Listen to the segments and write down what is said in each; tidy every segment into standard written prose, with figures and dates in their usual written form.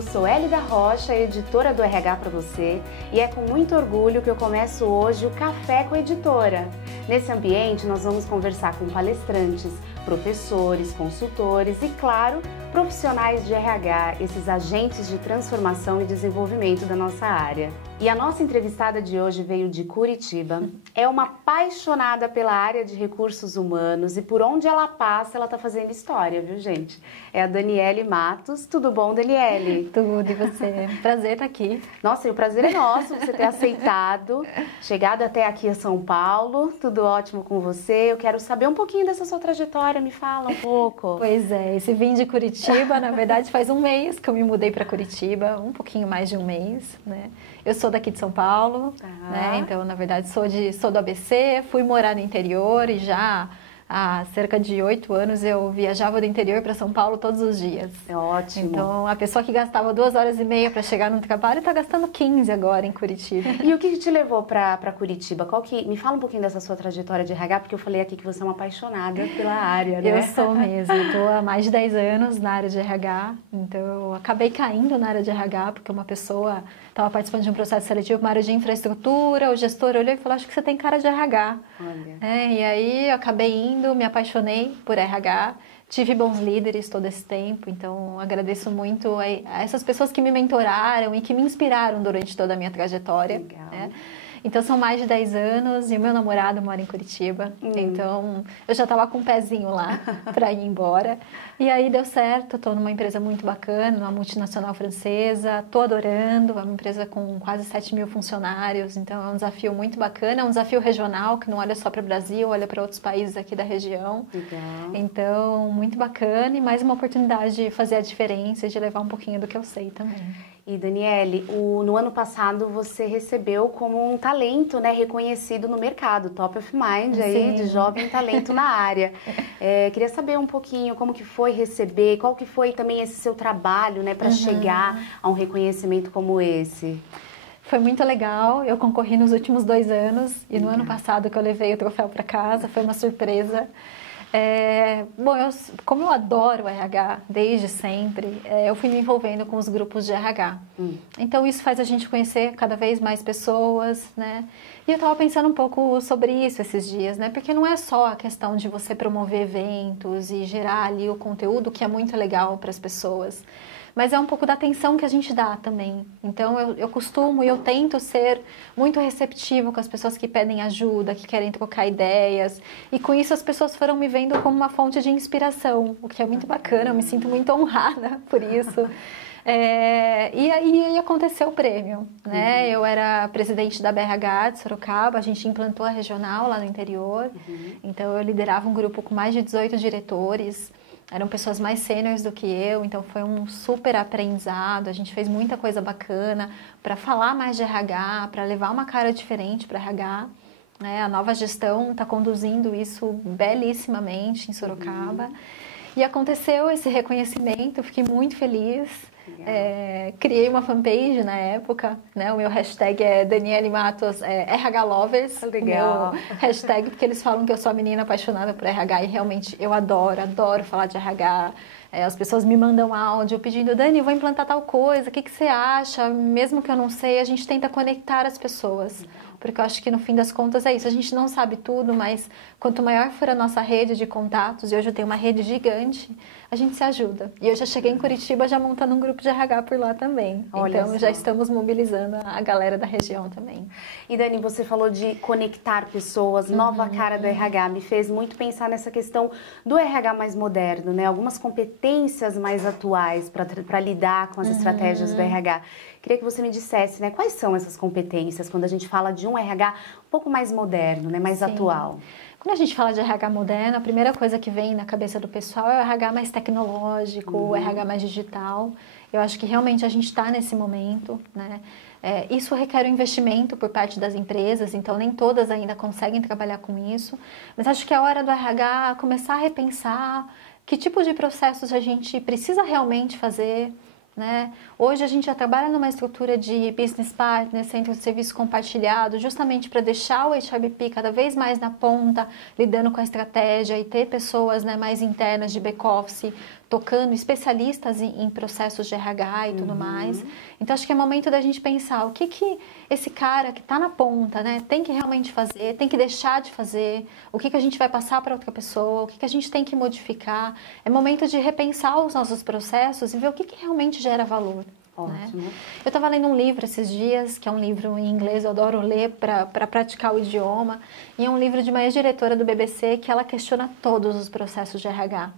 eu sou Elida Rocha, editora do RH para você, e é com muito orgulho que eu começo hoje o Café com a Editora. Nesse ambiente nós vamos conversar com palestrantes, professores, consultores e, claro, profissionais de RH, esses agentes de transformação e desenvolvimento da nossa área. E a nossa entrevistada de hoje veio de Curitiba, é uma apaixonada pela área de recursos humanos e por onde ela passa ela está fazendo história, viu gente? É a Daniele Matos. Tudo bom, Daniele? Tudo, e você? Prazer estar aqui. Nossa, e o prazer é nosso você ter aceitado, chegado até aqui a São Paulo, tudo ótimo com você. Eu quero saber um pouquinho dessa sua trajetória, me fala um pouco. Pois é, esse vim de Curitiba, na verdade faz um mês que eu me mudei para Curitiba, um pouquinho mais de um mês, né? Eu sou daqui de São Paulo, né? Então, na verdade, sou do ABC, fui morar no interior e já há cerca de 8 anos eu viajava do interior para São Paulo todos os dias. É ótimo. Então, a pessoa que gastava 2 horas e meia para chegar no trabalho está gastando 15 agora em Curitiba. E o que te levou para Curitiba? Me fala um pouquinho dessa sua trajetória de RH, porque eu falei aqui que você é uma apaixonada pela área, né? Eu sou mesmo, estou há mais de 10 anos na área de RH, então eu acabei caindo na área de RH, porque uma pessoa estava participando de um processo seletivo para uma área de infraestrutura, o gestor olhou e falou, acho que você tem cara de RH. Olha. E aí eu acabei indo, me apaixonei por RH, tive bons líderes todo esse tempo, então agradeço muito a essas pessoas que me mentoraram e que me inspiraram durante toda a minha trajetória. Legal. Né? Então são mais de 10 anos e o meu namorado mora em Curitiba, então eu já estava com um pezinho lá para ir embora. E aí deu certo, estou numa empresa muito bacana, uma multinacional francesa, estou adorando, é uma empresa com quase 7 mil funcionários, então é um desafio muito bacana, é um desafio regional que não olha só para o Brasil, olha para outros países aqui da região. Legal. Então, muito bacana e mais uma oportunidade de fazer a diferença e de levar um pouquinho do que eu sei também. E Daniele, no ano passado você recebeu como um talento, né, reconhecido no mercado, Top of Mind, aí, de jovem talento na área. Queria saber um pouquinho como que foi receber, qual que foi também esse seu trabalho, né, para chegar a um reconhecimento como esse. Foi muito legal, eu concorri nos últimos 2 anos e no ano passado que eu levei o troféu para casa, foi uma surpresa. Bom, como eu adoro o RH desde sempre, eu fui me envolvendo com os grupos de RH. Então isso faz a gente conhecer cada vez mais pessoas, né? E eu estava pensando um pouco sobre isso esses dias, né? Porque não é só a questão de você promover eventos e gerar ali o conteúdo que é muito legal para as pessoas, mas é um pouco da atenção que a gente dá também. Então eu costumo e eu tento ser muito receptivo com as pessoas que pedem ajuda, que querem trocar ideias, e com isso as pessoas foram me vendo como uma fonte de inspiração, o que é muito bacana, eu me sinto muito honrada por isso. E aí aconteceu o prêmio, né? Eu era presidente da BRH de Sorocaba, a gente implantou a regional lá no interior, então eu liderava um grupo com mais de 18 diretores, eram pessoas mais sêniores do que eu, então foi um super aprendizado, a gente fez muita coisa bacana para falar mais de RH, para levar uma cara diferente para RH. A nova gestão está conduzindo isso belíssimamente em Sorocaba. E aconteceu esse reconhecimento, fiquei muito feliz. Criei uma fanpage na época, né? O meu hashtag é Daniele Matos RH Lovers. Legal. O meu hashtag, porque eles falam que eu sou a menina apaixonada por RH e realmente eu adoro falar de RH. As pessoas me mandam áudio pedindo, Dani, vou implantar tal coisa, o que você acha? Mesmo que eu não sei, a gente tenta conectar as pessoas. Porque eu acho que no fim das contas é isso, a gente não sabe tudo, mas quanto maior for a nossa rede de contatos, e hoje eu tenho uma rede gigante, a gente se ajuda. E eu já cheguei em Curitiba já montando um grupo de RH por lá também. Olha então só. Já estamos mobilizando a galera da região também. E Dani, você falou de conectar pessoas, nova cara do RH, me fez muito pensar nessa questão do RH mais moderno, né? Algumas competências mais atuais para lidar com as estratégias do RH. Queria que você me dissesse, né, quais são essas competências quando a gente fala de um RH um pouco mais moderno, né, mais atual? Quando a gente fala de RH moderno, a primeira coisa que vem na cabeça do pessoal é o RH mais tecnológico, o RH mais digital. Eu acho que realmente a gente está nesse momento, né? Isso requer um investimento por parte das empresas, então nem todas ainda conseguem trabalhar com isso. Mas acho que é hora do RH começar a repensar que tipo de processos a gente precisa realmente fazer, né? Hoje a gente já trabalha numa estrutura de business partner, centro de serviço compartilhado, justamente para deixar o HRBP cada vez mais na ponta, lidando com a estratégia e ter pessoas, né, mais internas de back-office, tocando, especialistas em processos de RH e tudo mais. Então, acho que é momento da gente pensar o que esse cara que está na ponta, né, tem que realmente fazer, tem que deixar de fazer, o que a gente vai passar para outra pessoa, o que a gente tem que modificar. É momento de repensar os nossos processos e ver o que realmente gera valor. Ótimo. Né? Eu estava lendo um livro esses dias, que é um livro em inglês, eu adoro ler para praticar o idioma, e é um livro de uma ex-diretora do BBC que ela questiona todos os processos de RH.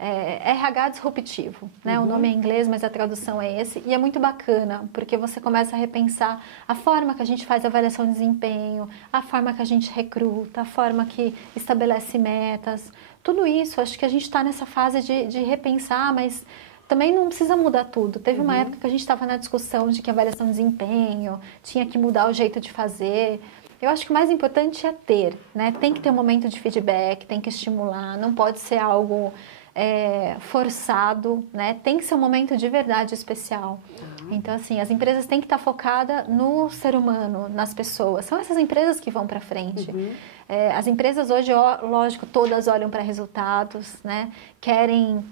RH disruptivo, né? O nome é em inglês, mas a tradução é esse, e é muito bacana, porque você começa a repensar a forma que a gente faz avaliação de desempenho, a forma que a gente recruta, a forma que estabelece metas, tudo isso. Acho que a gente está nessa fase de repensar, mas também não precisa mudar tudo. Teve uma época que a gente estava na discussão de que a avaliação de desempenho tinha que mudar o jeito de fazer. Eu acho que o mais importante é ter, né? Tem que ter um momento de feedback, tem que estimular, não pode ser algo forçado, né? Tem que ser um momento de verdade especial. Então, assim, as empresas têm que estar focadas no ser humano, nas pessoas. São essas empresas que vão para frente. As empresas hoje, lógico, todas olham para resultados, né? Querem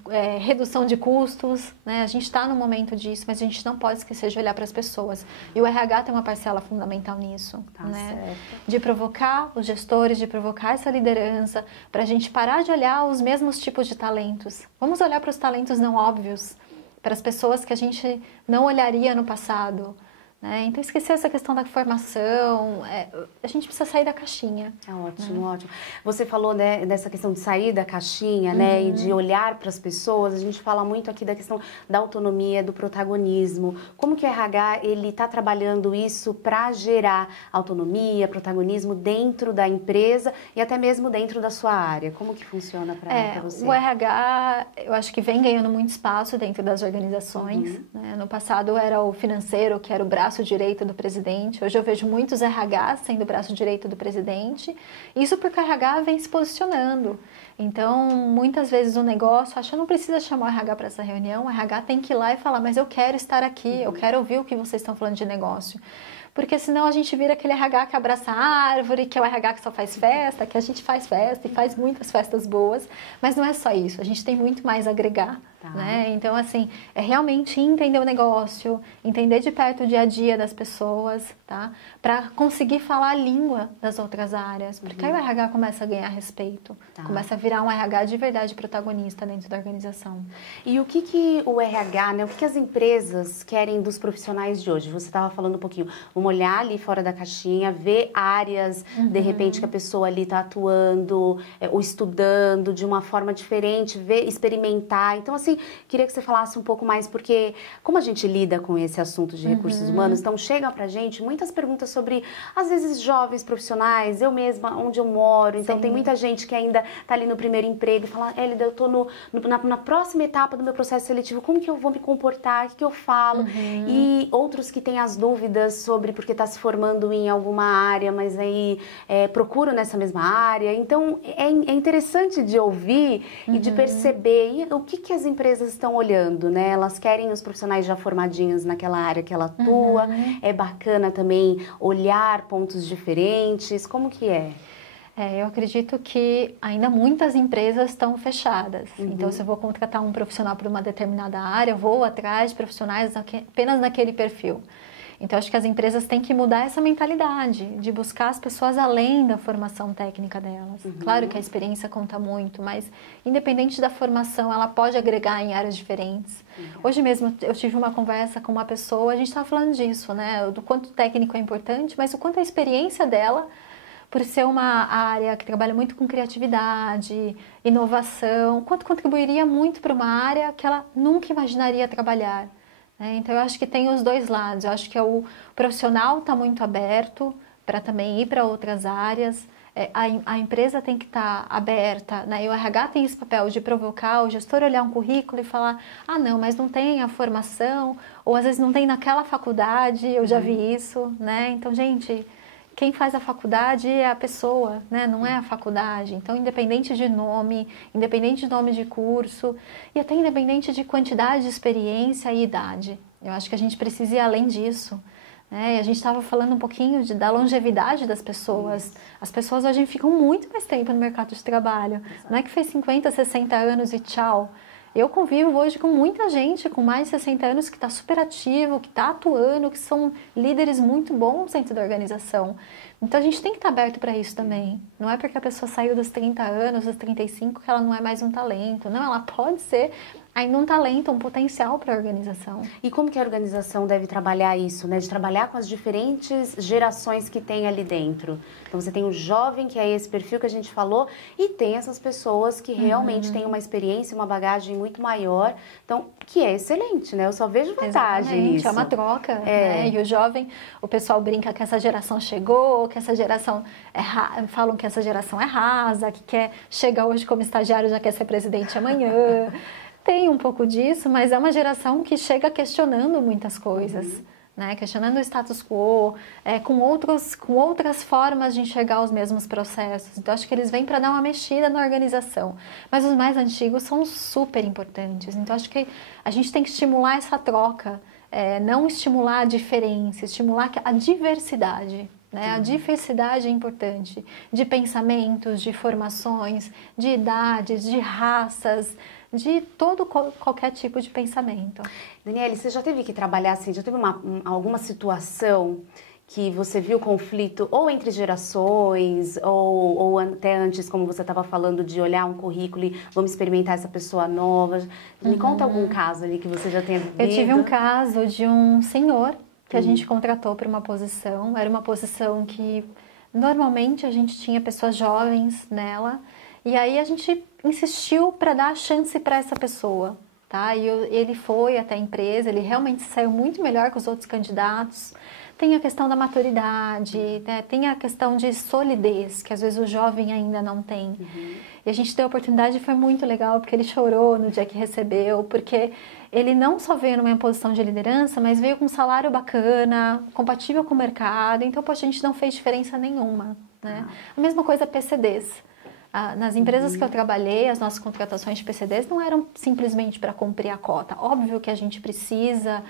redução de custos, né? A gente está no momento disso, mas a gente não pode esquecer de olhar para as pessoas. E o RH tem uma parcela fundamental nisso, né? Certo. De provocar os gestores, de provocar essa liderança, para a gente parar de olhar os mesmos tipos de talentos. Vamos olhar para os talentos não óbvios, para as pessoas que a gente não olharia no passado. Então, esquecer essa questão da formação, a gente precisa sair da caixinha. Ótimo, ótimo. Você falou, né, dessa questão de sair da caixinha, né, e de olhar para as pessoas. A gente fala muito aqui da questão da autonomia, do protagonismo. Como que o RH ele está trabalhando isso para gerar autonomia, protagonismo dentro da empresa e até mesmo dentro da sua área? Como que funciona para você? O RH, eu acho que vem ganhando muito espaço dentro das organizações. Né? No passado era o financeiro, que era o braço direito do presidente. Hoje eu vejo muitos RH sendo o braço direito do presidente. Isso porque o RH vem se posicionando. Então, muitas vezes o negócio acha, não precisa chamar o RH para essa reunião, o RH tem que ir lá e falar, mas eu quero estar aqui, eu quero ouvir o que vocês estão falando de negócio. Porque senão a gente vira aquele RH que abraça a árvore, que é o RH que só faz festa, que a gente faz festa e faz muitas festas boas, mas não é só isso, a gente tem muito mais a agregar. Né? Então, assim, é realmente entender o negócio, entender de perto o dia a dia das pessoas, tá? Para conseguir falar a língua das outras áreas, porque aí o RH começa a ganhar respeito, começa a virar um RH de verdade protagonista dentro da organização. E o que o RH, né, o que as empresas querem dos profissionais de hoje? Você estava falando um pouquinho, vamos olhar ali fora da caixinha, ver áreas, de repente, que a pessoa ali está atuando ou estudando de uma forma diferente, ver, experimentar. Então, assim, queria que você falasse um pouco mais, porque como a gente lida com esse assunto de recursos humanos, então chegam pra gente muitas perguntas sobre, às vezes, jovens profissionais, eu mesma, onde eu moro, então tem muita gente que ainda tá ali no primeiro emprego e fala, Elida, eu tô na próxima etapa do meu processo seletivo, como que eu vou me comportar, o que eu falo? E outros que têm as dúvidas sobre, porque tá se formando em alguma área, mas aí procuram nessa mesma área, então é interessante de ouvir e de perceber o que as empresas estão olhando, né? Elas querem os profissionais já formadinhos naquela área que ela atua. É bacana também olhar pontos diferentes. Como que é? Eu acredito que ainda muitas empresas estão fechadas. Então, se eu vou contratar um profissional para uma determinada área, eu vou atrás de profissionais apenas naquele perfil. Então, acho que as empresas têm que mudar essa mentalidade de buscar as pessoas além da formação técnica delas. Claro que a experiência conta muito, mas independente da formação, ela pode agregar em áreas diferentes. Hoje mesmo eu tive uma conversa com uma pessoa, a gente estava falando disso, né? Do quanto o técnico é importante, mas o quanto a experiência dela, por ser uma área que trabalha muito com criatividade, inovação, quanto contribuiria muito para uma área que ela nunca imaginaria trabalhar. Então, eu acho que tem os dois lados. Eu acho que o profissional está muito aberto para também ir para outras áreas. A empresa tem que estar aberta, né? E o RH tem esse papel de provocar o gestor olhar um currículo e falar, não, mas não tem a formação, ou às vezes não tem naquela faculdade, eu já vi isso, né? Então, gente, quem faz a faculdade é a pessoa, né? Não é a faculdade. Então, independente de nome de curso e até independente de quantidade de experiência e idade. Eu acho que a gente precisa ir além disso. Né? A gente estava falando um pouquinho da longevidade das pessoas. As pessoas hoje ficam muito mais tempo no mercado de trabalho. Não é que fez 50, 60 anos e tchau. Eu convivo hoje com muita gente com mais de 60 anos que está super ativo, que está atuando, que são líderes muito bons dentro da organização. Então a gente tem que estar aberto para isso também. Não é porque a pessoa saiu dos 30 anos, dos 35, que ela não é mais um talento. Não, ela pode ser ainda um talento, um potencial para a organização. E como que a organização deve trabalhar isso, né? De trabalhar com as diferentes gerações que tem ali dentro. Então você tem o jovem, que é esse perfil que a gente falou, e tem essas pessoas que realmente têm uma experiência, uma bagagem muito maior, então, que é excelente, né? Eu só vejo vantagem nisso. É uma troca, né? E o jovem, o pessoal brinca que essa geração chegou, que essa geração falam que essa geração é rasa, que quer chegar hoje como estagiário, já quer ser presidente amanhã. Tem um pouco disso, mas é uma geração que chega questionando muitas coisas, né? Questionando o status quo, com outras formas de enxergar os mesmos processos. Então, acho que eles vêm para dar uma mexida na organização. Mas os mais antigos são super importantes. Então, acho que a gente tem que estimular essa troca, não estimular a diferença, estimular a diversidade. Né? A diversidade é importante, de pensamentos, de formações, de idades, de raças, de qualquer tipo de pensamento. Daniele, você já teve que trabalhar assim, já teve alguma situação que você viu conflito ou entre gerações ou até antes, como você estava falando, de olhar um currículo e vamos experimentar essa pessoa nova? Me conta algum caso ali que você já tenha vivido. Eu tive um caso de um senhor que a gente contratou para uma posição. Era uma posição que normalmente a gente tinha pessoas jovens nela. E aí a gente insistiu para dar a chance para essa pessoa, tá? E ele foi até a empresa, ele realmente saiu muito melhor que os outros candidatos. Tem a questão da maturidade, né? Tem a questão de solidez, que às vezes o jovem ainda não tem. E a gente deu a oportunidade e foi muito legal, porque ele chorou no dia que recebeu, porque ele não só veio numa posição de liderança, mas veio com um salário bacana, compatível com o mercado. Então, poxa, a gente não fez diferença nenhuma, né? A mesma coisa PCDs. Nas empresas que eu trabalhei, as nossas contratações de PCDs não eram simplesmente para cumprir a cota. Óbvio que a gente precisa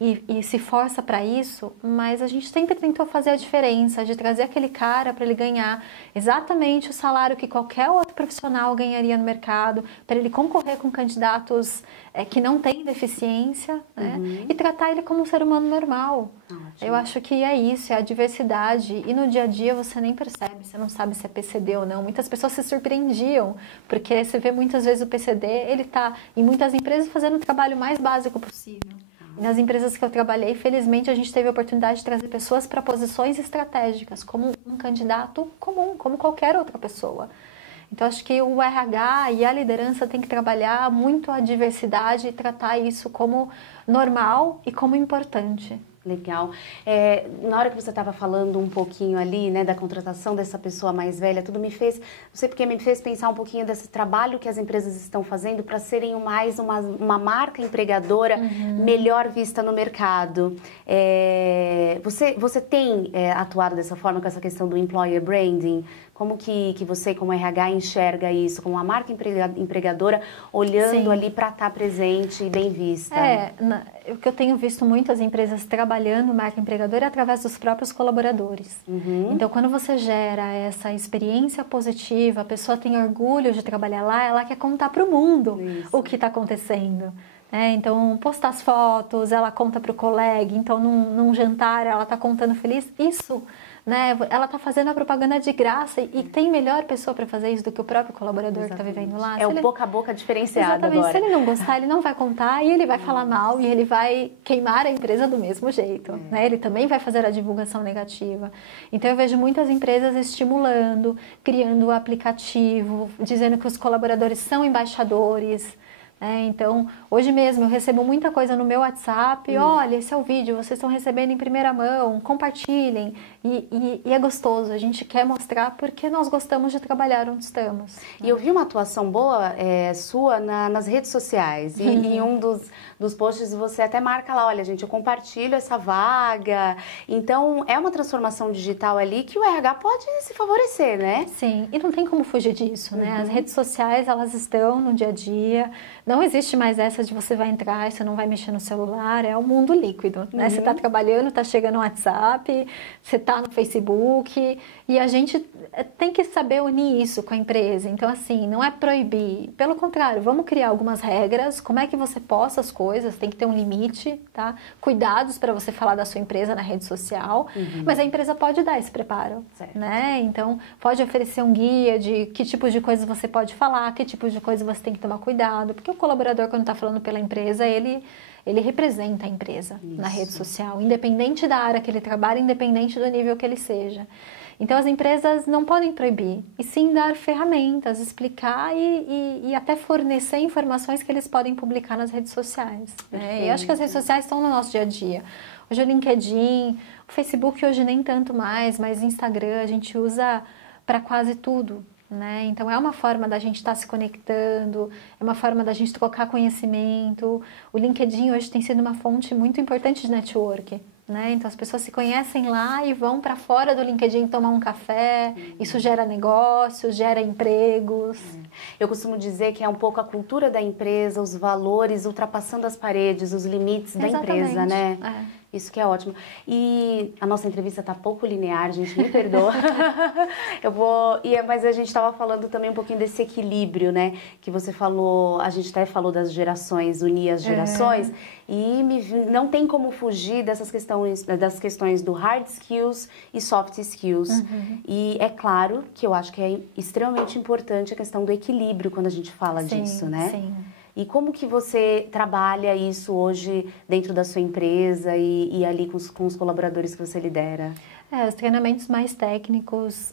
e se força para isso, mas a gente sempre tentou fazer a diferença, de trazer aquele cara para ele ganhar exatamente o salário que qualquer outro profissional ganharia no mercado, para ele concorrer com candidatos que não têm deficiência, né? E tratar ele como um ser humano normal. Eu acho que é isso, é a diversidade, e no dia a dia você nem percebe, você não sabe se é PCD ou não. Muitas pessoas se surpreendiam, porque você vê muitas vezes o PCD, ele está em muitas empresas fazendo o trabalho mais básico possível. Nas empresas que eu trabalhei, felizmente, a gente teve a oportunidade de trazer pessoas para posições estratégicas, como um candidato comum, como qualquer outra pessoa. Então, acho que o RH e a liderança tem que trabalhar muito a diversidade e tratar isso como normal e como importante. Legal. Na hora que você estava falando um pouquinho ali, né, da contratação dessa pessoa mais velha, tudo me fez, não sei porque me fez pensar um pouquinho desse trabalho que as empresas estão fazendo para serem mais uma marca empregadora melhor vista no mercado. Você tem atuado dessa forma com essa questão do employer branding? Como que você, como RH, enxerga isso, como uma marca empregadora, olhando ali para estar presente e bem vista? O que eu tenho visto muitas empresas trabalhando marca empregadora é através dos próprios colaboradores. Então, quando você gera essa experiência positiva, a pessoa tem orgulho de trabalhar lá, ela quer contar para o mundo o que está acontecendo. Então, postar as fotos, ela conta para o colega, então num jantar ela está contando feliz. Isso, né? Ela está fazendo a propaganda de graça e tem melhor pessoa para fazer isso do que o próprio colaborador que está vivendo lá. É o boca a boca diferenciado. Exatamente. Agora. Se ele não gostar, ele não vai contar e ele vai falar mal e ele vai queimar a empresa do mesmo jeito. Né? Ele também vai fazer a divulgação negativa. Então, eu vejo muitas empresas estimulando, criando o aplicativo, dizendo que os colaboradores são embaixadores, Então, hoje mesmo eu recebo muita coisa no meu WhatsApp, olha, esse é o vídeo, vocês estão recebendo em primeira mão, compartilhem, e é gostoso, a gente quer mostrar porque nós gostamos de trabalhar onde estamos. E eu vi uma atuação boa sua nas redes sociais, e em um dos posts você até marca lá, olha gente, eu compartilho essa vaga, então é uma transformação digital ali que o RH pode se favorecer, né? Sim, e não tem como fugir disso, né? As redes sociais, elas estão no dia a dia, não existe mais essa de você vai entrar e você não vai mexer no celular, é o mundo líquido, né? Você está trabalhando, está chegando no WhatsApp, você está no Facebook, e a gente tem que saber unir isso com a empresa. Então, assim, não é proibir, pelo contrário, vamos criar algumas regras, como é que você posta as coisas, tem que ter um limite, tá? Cuidados para você falar da sua empresa na rede social, mas a empresa pode dar esse preparo, né? Então, pode oferecer um guia de que tipo de coisas você pode falar, que tipo de coisa você tem que tomar cuidado, porque o colaborador, quando está falando pela empresa, ele representa a empresa na rede social, independente da área que ele trabalha, independente do nível que ele seja. Então, as empresas não podem proibir, e sim dar ferramentas, explicar e até fornecer informações que eles podem publicar nas redes sociais. Né? Eu acho que as redes sociais estão no nosso dia a dia. Hoje o LinkedIn, o Facebook hoje nem tanto mais, mas Instagram a gente usa para quase tudo. Né? Então é uma forma da gente estar se conectando, é uma forma da gente trocar conhecimento. O LinkedIn hoje tem sido uma fonte muito importante de network, né? Então as pessoas se conhecem lá e vão para fora do LinkedIn tomar um café. Isso gera negócios, gera empregos. Eu costumo dizer que é um pouco a cultura da empresa, os valores ultrapassando as paredes, os limites da empresa, né? Isso que é ótimo. E a nossa entrevista está pouco linear, gente, me perdoa. Mas a gente estava falando também um pouquinho desse equilíbrio, né? Que você falou, a gente até falou das gerações, unir as gerações. E não tem como fugir das questões do hard skills e soft skills. E é claro que eu acho que é extremamente importante a questão do equilíbrio quando a gente fala disso, né? Sim. E como que você trabalha isso hoje dentro da sua empresa e ali com os colaboradores que você lidera? Os treinamentos mais técnicos,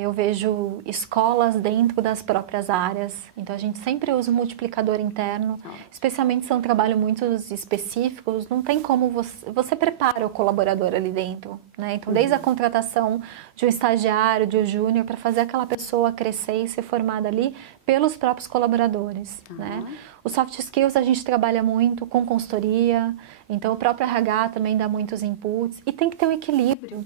eu vejo escolas dentro das próprias áreas. Então, a gente sempre usa o multiplicador interno, especialmente se é um trabalho muito específico, não tem como você prepara o colaborador ali dentro, né? Então, desde a contratação de um estagiário, de um júnior, para fazer aquela pessoa crescer e ser formada ali pelos próprios colaboradores, né? Os soft skills a gente trabalha muito com consultoria, então o próprio RH também dá muitos inputs e tem que ter um equilíbrio.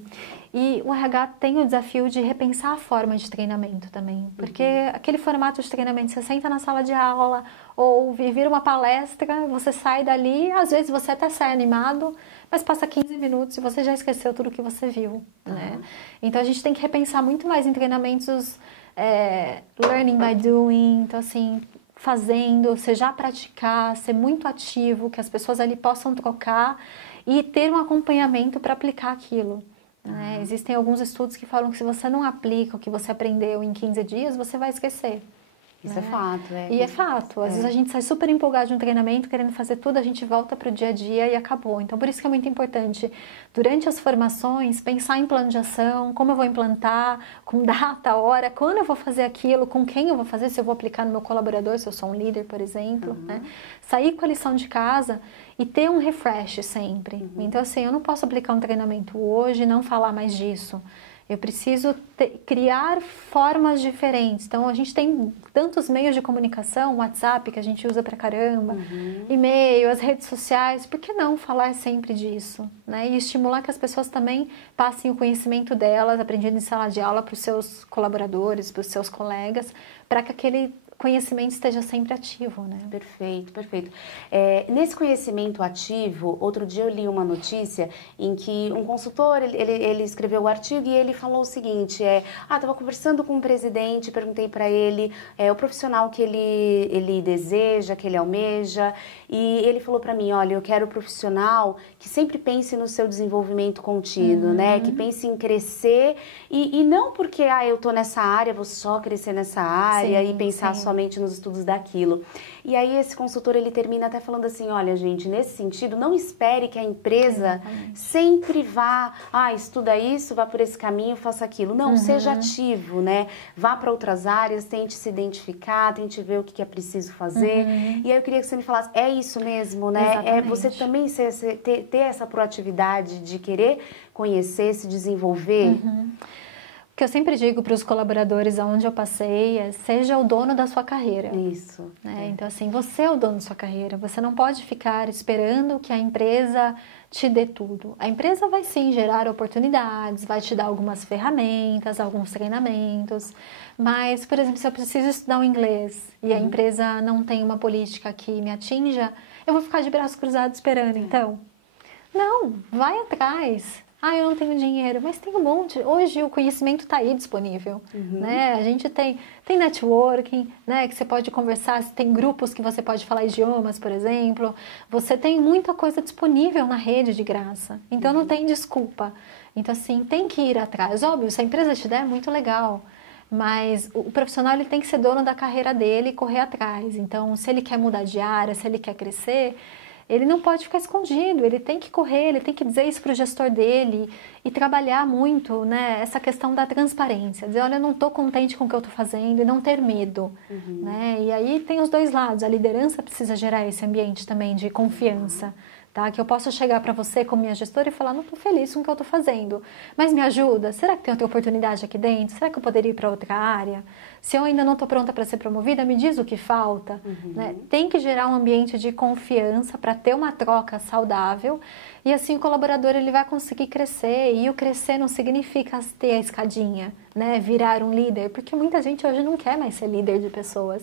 E o RH tem o desafio de repensar a forma de treinamento também, porque aquele formato de treinamento, você senta na sala de aula ou vira uma palestra, você sai dali, às vezes você até sai animado, mas passa 15 minutos e você já esqueceu tudo que você viu, né? Então a gente tem que repensar muito mais em treinamentos learning by doing, então assim, fazendo, você já praticar, ser muito ativo, que as pessoas ali possam trocar e ter um acompanhamento para aplicar aquilo. Né? Existem alguns estudos que falam que se você não aplica o que você aprendeu em 15 dias, você vai esquecer. Isso é fato, E é fato. Às vezes a gente sai super empolgado de um treinamento, querendo fazer tudo, a gente volta para o dia a dia e acabou. Então, por isso que é muito importante, durante as formações, pensar em plano de ação, como eu vou implantar, com data, hora, quando eu vou fazer aquilo, com quem eu vou fazer, se eu vou aplicar no meu colaborador, se eu sou um líder, por exemplo. Né? Sair com a lição de casa e ter um refresh sempre. Então, assim, eu não posso aplicar um treinamento hoje e não falar mais disso. Eu preciso criar formas diferentes. Então, a gente tem tantos meios de comunicação, WhatsApp, que a gente usa pra caramba, e-mail, as redes sociais. Por que não falar sempre disso? Né? E estimular que as pessoas também passem o conhecimento delas, aprendendo em sala de aula, para os seus colaboradores, para os seus colegas, para que aquele conhecimento esteja sempre ativo, né? Perfeito, perfeito. Nesse conhecimento ativo, outro dia eu li uma notícia em que um consultor, ele escreveu o artigo e ele falou o seguinte, estava conversando com o presidente, perguntei para ele o profissional que ele deseja, que ele almeja, e ele falou para mim, olha, eu quero um profissional que sempre pense no seu desenvolvimento contínuo, né? Que pense em crescer e não porque, eu tô nessa área, vou só crescer nessa área e pensar só somente nos estudos daquilo. E aí esse consultor, ele termina até falando assim, olha gente, nesse sentido, não espere que a empresa sempre vá, estuda isso, vá por esse caminho, faça aquilo. Não, seja ativo, né? Vá para outras áreas, tente se identificar, tente ver o que é preciso fazer. E aí eu queria que você me falasse, é isso mesmo, né? Exatamente. É você também ter essa proatividade de querer conhecer, se desenvolver. O que eu sempre digo para os colaboradores aonde eu passei é, seja o dono da sua carreira. Isso. Né? Então, assim, você é o dono da sua carreira. Você não pode ficar esperando que a empresa te dê tudo. A empresa vai sim gerar oportunidades, vai te dar algumas ferramentas, alguns treinamentos. Mas, por exemplo, se eu preciso estudar o inglês e a empresa não tem uma política que me atinja, eu vou ficar de braços cruzados esperando, então? Não, vai atrás. Eu não tenho dinheiro, mas tem um monte. Hoje o conhecimento está aí disponível, né? A gente tem networking, né? Que você pode conversar, tem grupos que você pode falar idiomas, por exemplo. Você tem muita coisa disponível na rede de graça. Então não tem desculpa. Então assim, tem que ir atrás. Óbvio, se a empresa te der, é muito legal. Mas o profissional ele tem que ser dono da carreira dele e correr atrás. Então, se ele quer mudar de área, se ele quer crescer, ele não pode ficar escondido, ele tem que correr, ele tem que dizer isso para o gestor dele e trabalhar muito, né, essa questão da transparência, dizer, olha, eu não estou contente com o que eu estou fazendo e não ter medo, né, e aí tem os dois lados, a liderança precisa gerar esse ambiente também de confiança, tá, que eu possa chegar para você como minha gestora e falar, não estou feliz com o que eu estou fazendo, mas me ajuda, será que tem outra oportunidade aqui dentro, será que eu poderia ir para outra área? Se eu ainda não estou pronta para ser promovida, me diz o que falta. Né? Tem que gerar um ambiente de confiança para ter uma troca saudável e assim o colaborador ele vai conseguir crescer. E o crescer não significa ter a escadinha, né? Virar um líder, porque muita gente hoje não quer mais ser líder de pessoas.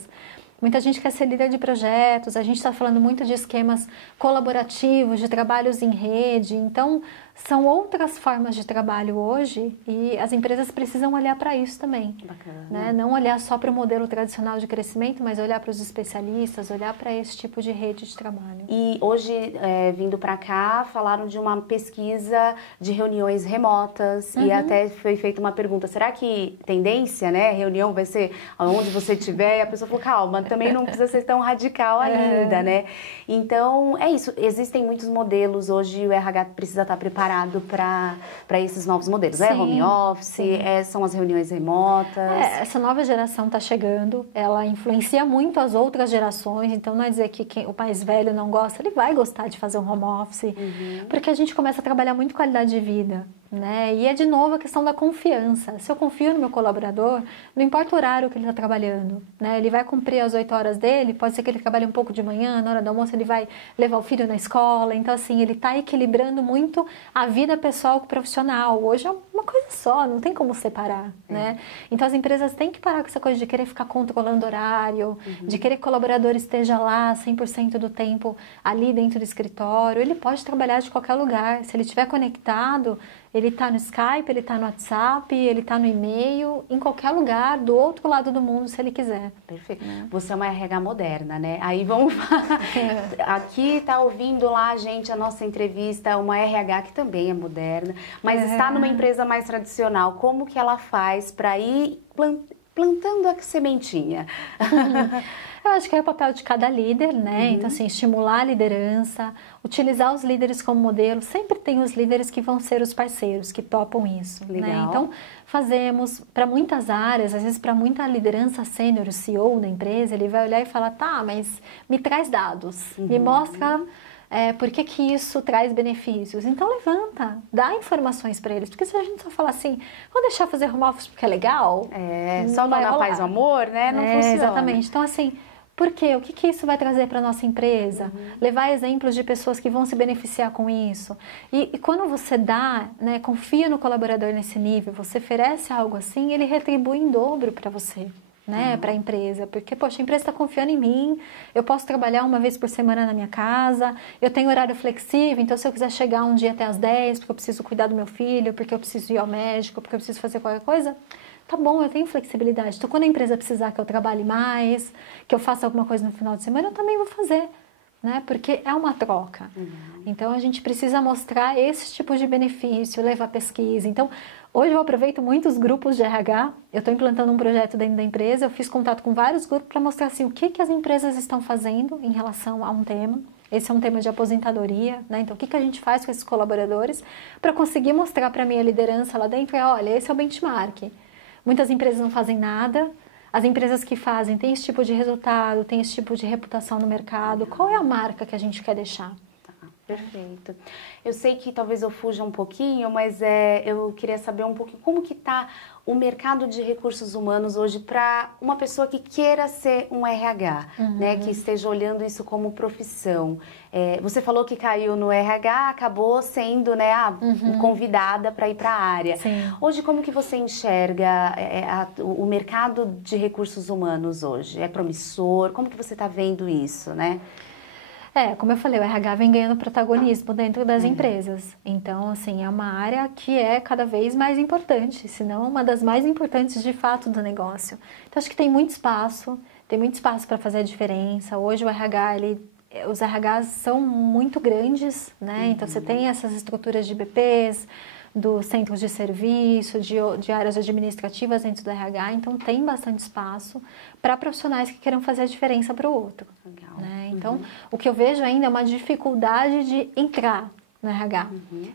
Muita gente quer ser líder de projetos, a gente está falando muito de esquemas colaborativos, de trabalhos em rede, então são outras formas de trabalho hoje e as empresas precisam olhar para isso também. Bacana. Né? Não olhar só para o modelo tradicional de crescimento, mas olhar para os especialistas, olhar para esse tipo de rede de trabalho. E hoje, vindo para cá, falaram de uma pesquisa de reuniões remotas e até foi feita uma pergunta, será que tendência, né, reunião vai ser onde você estiver? E a pessoa falou, calma, também não precisa ser tão radical ainda, né? Então, é isso, existem muitos modelos, hoje o RH precisa estar preparado para esses novos modelos, Sim, home office, são as reuniões remotas. Essa nova geração está chegando, ela influencia muito as outras gerações, então não é dizer que o mais velho não gosta, ele vai gostar de fazer um home office, porque a gente começa a trabalhar muito qualidade de vida, né? E é de novo a questão da confiança. Se eu confio no meu colaborador, não importa o horário que ele está trabalhando, né? Ele vai cumprir as 8 horas dele, pode ser que ele trabalhe um pouco de manhã, na hora do almoço ele vai levar o filho na escola, então assim, ele está equilibrando muito a vida pessoal com o profissional. Hoje é uma coisa só, não tem como separar, né? Então as empresas têm que parar com essa coisa de querer ficar controlando horário, de querer que o colaborador esteja lá 100% do tempo ali dentro do escritório. Ele pode trabalhar de qualquer lugar, se ele estiver conectado, ele está no Skype, ele está no WhatsApp, ele está no e-mail, em qualquer lugar, do outro lado do mundo, se ele quiser. Perfeito. Você é uma RH moderna, né? Aí vamos... Aqui está ouvindo lá, gente, a nossa entrevista, uma RH que também é moderna, mas está numa empresa mais tradicional. Como que ela faz para ir plantando a sementinha? Eu acho que é o papel de cada líder, né? Então, assim, estimular a liderança, utilizar os líderes como modelo. Sempre tem os líderes que vão ser os parceiros, que topam isso, né? Então, fazemos para muitas áreas, às vezes para muita liderança sênior, o CEO da empresa, ele vai olhar e falar, tá, mas me traz dados, me mostra... por que isso traz benefícios? Então levanta, dá informações para eles, porque se a gente só falar assim, vou deixar fazer home office porque é legal, só não dá paz e amor, né? Não funciona. Exatamente. Então assim, por quê? O que isso vai trazer para a nossa empresa? Levar exemplos de pessoas que vão se beneficiar com isso. E quando você dá, né, confia no colaborador nesse nível, você oferece algo assim, ele retribui em dobro para você. Né, para a empresa, porque, poxa, a empresa está confiando em mim, eu posso trabalhar uma vez por semana na minha casa, eu tenho horário flexível, então se eu quiser chegar um dia até às 10, porque eu preciso cuidar do meu filho, porque eu preciso ir ao médico, porque eu preciso fazer qualquer coisa, tá bom, eu tenho flexibilidade. Então, quando a empresa precisar que eu trabalhe mais, que eu faça alguma coisa no final de semana, eu também vou fazer. Né? Porque é uma troca. Então, a gente precisa mostrar esse tipo de benefício, levar pesquisa. Então, Hoje eu aproveito muito os grupos de RH, eu estou implantando um projeto dentro da empresa, eu fiz contato com vários grupos para mostrar assim, o que as empresas estão fazendo em relação a um tema. Esse é um tema de aposentadoria, né? Então o que a gente faz com esses colaboradores para conseguir mostrar para a minha liderança lá dentro, olha, esse é o benchmark. Muitas empresas não fazem nada, as empresas que fazem têm esse tipo de resultado, têm esse tipo de reputação no mercado, qual é a marca que a gente quer deixar? Perfeito. Eu sei que talvez eu fuja um pouquinho, mas eu queria saber um pouquinho como que está o mercado de recursos humanos hoje para uma pessoa que queira ser um RH, né, que esteja olhando isso como profissão. Você falou que caiu no RH, acabou sendo, né, convidada para ir para a área. Sim. Hoje, como que você enxerga o mercado de recursos humanos hoje? É promissor? Como que você está vendo isso, né? Como eu falei, o RH vem ganhando protagonismo dentro das empresas. Então, assim, é uma área que é cada vez mais importante, se não uma das mais importantes de fato do negócio. Então, acho que tem muito espaço para fazer a diferença. Hoje o RH, os RHs são muito grandes, né? Então, você tem essas estruturas de BPs, dos centros de serviço, de áreas administrativas dentro do RH, então tem bastante espaço para profissionais que queiram fazer a diferença para o outro. Legal. Né? Então, o que eu vejo ainda é uma dificuldade de entrar no RH,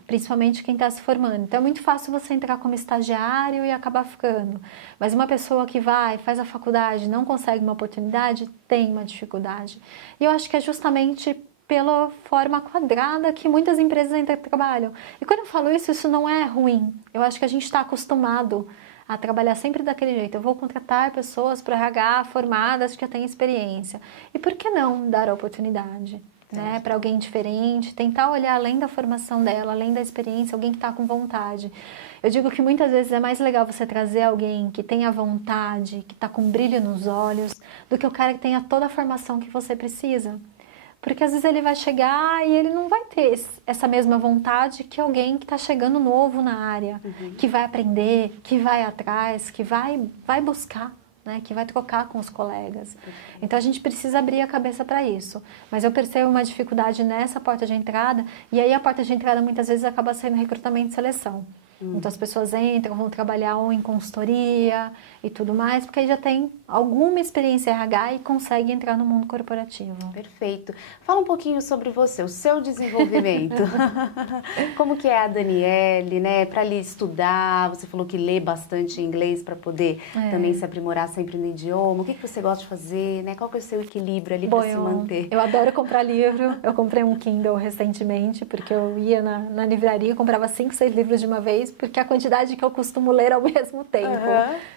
principalmente quem está se formando. Então, é muito fácil você entrar como estagiário e acabar ficando. Mas uma pessoa que faz a faculdade, não consegue uma oportunidade, tem uma dificuldade. E eu acho que é justamente pela forma quadrada que muitas empresas ainda trabalham. E quando eu falo isso, isso não é ruim. Eu acho que a gente está acostumado a trabalhar sempre daquele jeito. Eu vou contratar pessoas para RH formadas que já têm experiência. E por que não dar a oportunidade, né, para alguém diferente, tentar olhar além da formação dela, além da experiência, alguém que está com vontade. Eu digo que muitas vezes é mais legal você trazer alguém que tenha vontade, que está com brilho nos olhos, do que o cara que tenha toda a formação que você precisa. Porque às vezes ele vai chegar e ele não vai ter essa mesma vontade que alguém que está chegando novo na área, que vai aprender, que vai atrás, que vai buscar, né? Que vai trocar com os colegas. Então a gente precisa abrir a cabeça para isso. Mas eu percebo uma dificuldade nessa porta de entrada, e aí a porta de entrada muitas vezes acaba sendo recrutamento e seleção. Então as pessoas entram, vão trabalhar ou em consultoria e tudo mais, porque aí já tem alguma experiência RH e consegue entrar no mundo corporativo. Perfeito. Fala um pouquinho sobre você, o seu desenvolvimento. Como que é a Daniele, né? Para ali estudar, você falou que lê bastante inglês para poder também se aprimorar sempre no idioma. O que você gosta de fazer, né? Qual que é o seu equilíbrio ali para se manter? Eu adoro comprar livro. Eu comprei um Kindle recentemente, porque eu ia na livraria e comprava 5, 6 livros de uma vez, porque a quantidade que eu costumo ler ao mesmo tempo.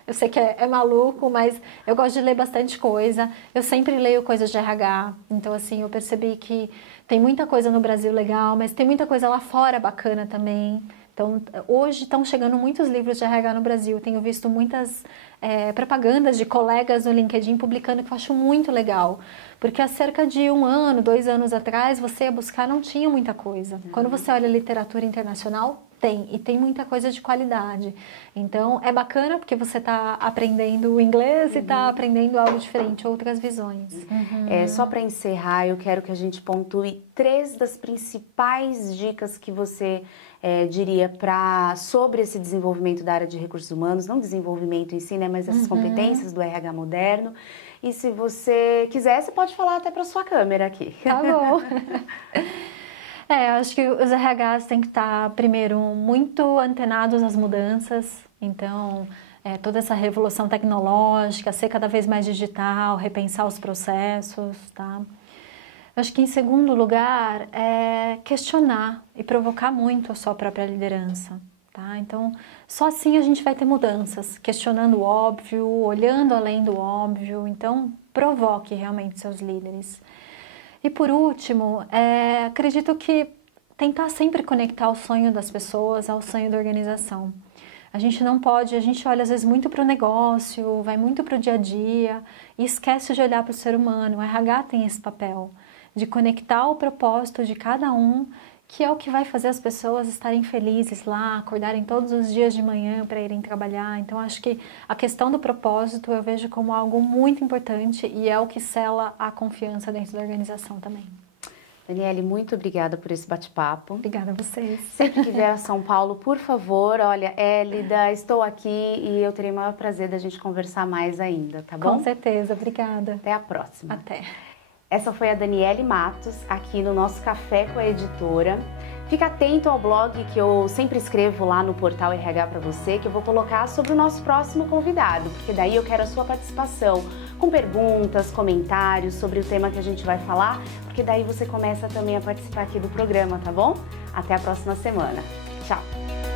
Eu sei que é maluco, mas eu gosto de ler bastante coisa. Eu sempre leio coisas de RH. Então, assim, eu percebi que tem muita coisa no Brasil legal, mas tem muita coisa lá fora bacana também. Então, hoje estão chegando muitos livros de RH no Brasil. Tenho visto muitas propagandas de colegas no LinkedIn publicando, que eu acho muito legal. Porque há cerca de 1 ano, 2 anos atrás, você ia buscar, não tinha muita coisa. Quando você olha literatura internacional, e tem muita coisa de qualidade. Então, é bacana porque você está aprendendo o inglês e está aprendendo algo diferente, outras visões. Só para encerrar, eu quero que a gente pontue 3 das principais dicas que você diria sobre esse desenvolvimento da área de recursos humanos, não desenvolvimento em si, né, mas essas competências do RH moderno. E se você quiser, você pode falar até para sua câmera aqui. Tá bom. Eu acho que os RHs têm que estar, primeiro, muito antenados às mudanças. Então, toda essa revolução tecnológica, ser cada vez mais digital, repensar os processos, tá? Eu acho que, em segundo lugar, questionar e provocar muito a sua própria liderança, tá? Então, só assim a gente vai ter mudanças, questionando o óbvio, olhando além do óbvio. Então, provoque realmente seus líderes. E por último, acredito que tentar sempre conectar o sonho das pessoas ao sonho da organização. A gente não pode, a gente olha às vezes muito para o negócio, vai muito para o dia a dia e esquece de olhar para o ser humano. O RH tem esse papel de conectar o propósito de cada um, que é o que vai fazer as pessoas estarem felizes lá, acordarem todos os dias de manhã para irem trabalhar. Então, acho que a questão do propósito eu vejo como algo muito importante e é o que sela a confiança dentro da organização também. Daniele, muito obrigada por esse bate-papo. Obrigada a vocês. Sempre que vier a São Paulo, por favor, olha, Élida, estou aqui e eu terei o maior prazer da gente conversar mais ainda, tá bom? Com certeza, obrigada. Até a próxima. Até. Essa foi a Daniele Matos, aqui no nosso Café com a Editora. Fica atento ao blog que eu sempre escrevo lá no portal RH para você, que eu vou colocar sobre o nosso próximo convidado, porque daí eu quero a sua participação, com perguntas, comentários sobre o tema que a gente vai falar, porque daí você começa também a participar aqui do programa, tá bom? Até a próxima semana. Tchau!